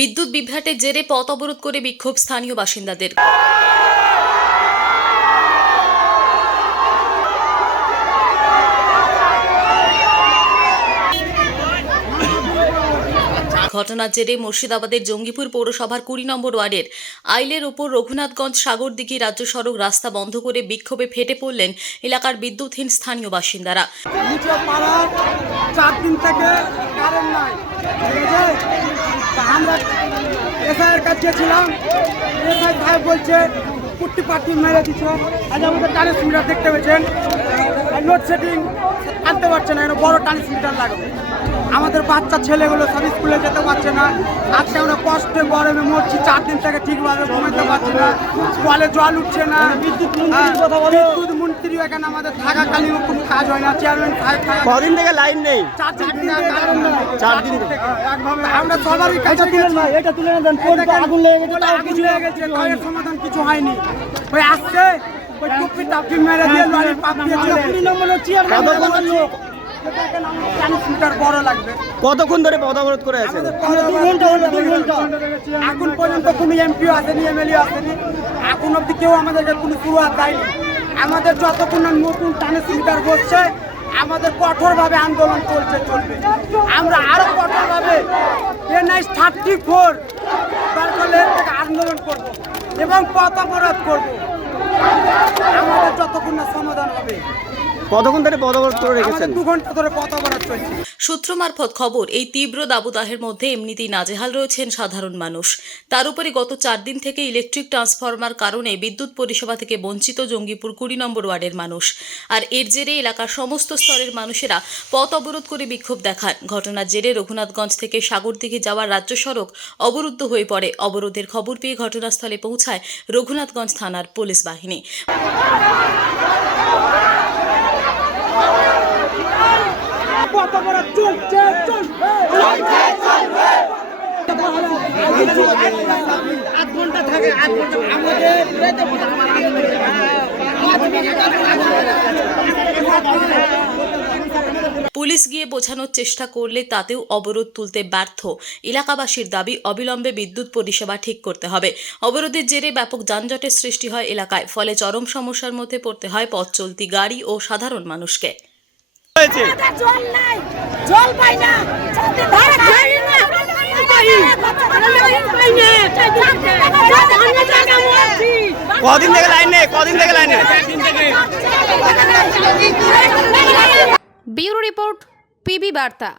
বিদ্যুৎ বিভ্রাটের জেরে পথ অবরোধ করে বিক্ষোভ স্থানীয় বাসিন্দাদের। ঘটনার জেরে মুর্শিদাবাদের জঙ্গিপুর পৌরসভার 20 নম্বর ওয়ার্ডের আইলের ওপর রঘুনাথগঞ্জ সাগরদিঘি রাজ্য সড়ক রাস্তা বন্ধ করে বিক্ষোভে ফেটে পড়লেন এলাকার বিদ্যুৎহীন স্থানীয় বাসিন্দারা। 4 দিন থেকে কারেন্ট নাই। আমরা এসআইয়ের কাছে ছিলাম, এসআই সাহেব বলছে পুট্টি পাট্টি মেরে দিচ্ছে। আজ আমাদের ট্রান্সমিটার দেখতে পেয়েছেন, লোডশেডিং আনতে পারছে না, বড় ট্রান্সমিটার লাগবে। আমাদের বাচ্চা ছেলেগুলো সব স্কুলে যেতে পারছে না। আজকে আমরা কষ্টে গরমে মরছি, 4 দিন থেকে ঠিকভাবে ঘুমাতে পারছি না, কলে জল উঠছে না। বিদ্যুৎ মন্ত্রী এখানে আমাদের থাকাকালীন কোনো কাজ হয় না। চেয়ারম্যান সাহেব কদিন থেকে লাইন নেই? 4 দিন থেকে কারণ না, 4 দিন থেকে আমরা সবারই কাছে এটা তুলে নেন। আগুন লেগে গেছে, কিছু লেগে গেছে, এর সমাধান কিছু হয়নি। ওই আসছে ওই টুপি টাপি মেরে দিয়ে লরি পাপ দিয়ে চলে 20 নম্বরের চেয়ারম্যান লোক। কতক্ষণ ধরে পথ অবরোধ করে আছে? 2 ঘন্টা। এখন পর্যন্ত কোনো এমপিও আসেনি, এমএলএ আসেনি। এখন অব্দি কেউ আমাদেরকে কোনো শুরুয়াত দেয়নি। আমাদের যতক্ষণ না নতুন ট্রান্সমিটার বসছে, আমাদের কঠোরভাবে আন্দোলন চলবে। আমরা আরো কঠোরভাবে NH 34 দরকার থেকে আন্দোলন করব এবং পথ অবরোধ করব। আমাদের যতক্ষণ না সমাধান হবে। কতক্ষণ ধরে পথ অবরোধ করে রেখেছেন? 2 ঘন্টা ধরে পথ অবরোধ চলছে। সূত্র মারফত খবর, এই তীব্র দাবদাহের মধ্যে এমনিতেই নাজেহাল রয়েছেন সাধারণ মানুষ। তার উপরে গত 4 দিন থেকে ইলেকট্রিক ট্রান্সফরমার কারণে বিদ্যুৎ পরিষেবা থেকে বঞ্চিত জঙ্গিপুর 20 নম্বর ওয়ার্ডের মানুষ। আর এর জেরে এলাকার সমস্ত স্তরের মানুষেরা পথ অবরোধ করে বিক্ষোভ দেখান। ঘটনার জেরে রঘুনাথগঞ্জ থেকে সাগরদিঘি যাওয়ার রাজ্য সড়ক অবরুদ্ধ হয়ে পড়ে। অবরোধের খবর পেয়ে ঘটনাস্থলে পৌঁছায় রঘুনাথগঞ্জ থানার পুলিশ বাহিনী। পুলিশ গিয়ে বোঝানোর চেষ্টা করলে তাতেও অবরোধ তুলতে ব্যর্থ এলাকাবাসীর দাবি, অবিলম্বে বিদ্যুৎ পরিষেবা ঠিক করতে হবে। অবরোধের জেরে ব্যাপক যানজটের সৃষ্টি হয় এলাকায়, ফলে চরম সমস্যার মধ্যে পড়তে হয় পথ চলতি গাড়ি ও সাধারণ মানুষকে। কদিন থেকে লাইন নেই? ব্যুরো রিপোর্ট, পিবি বার্তা।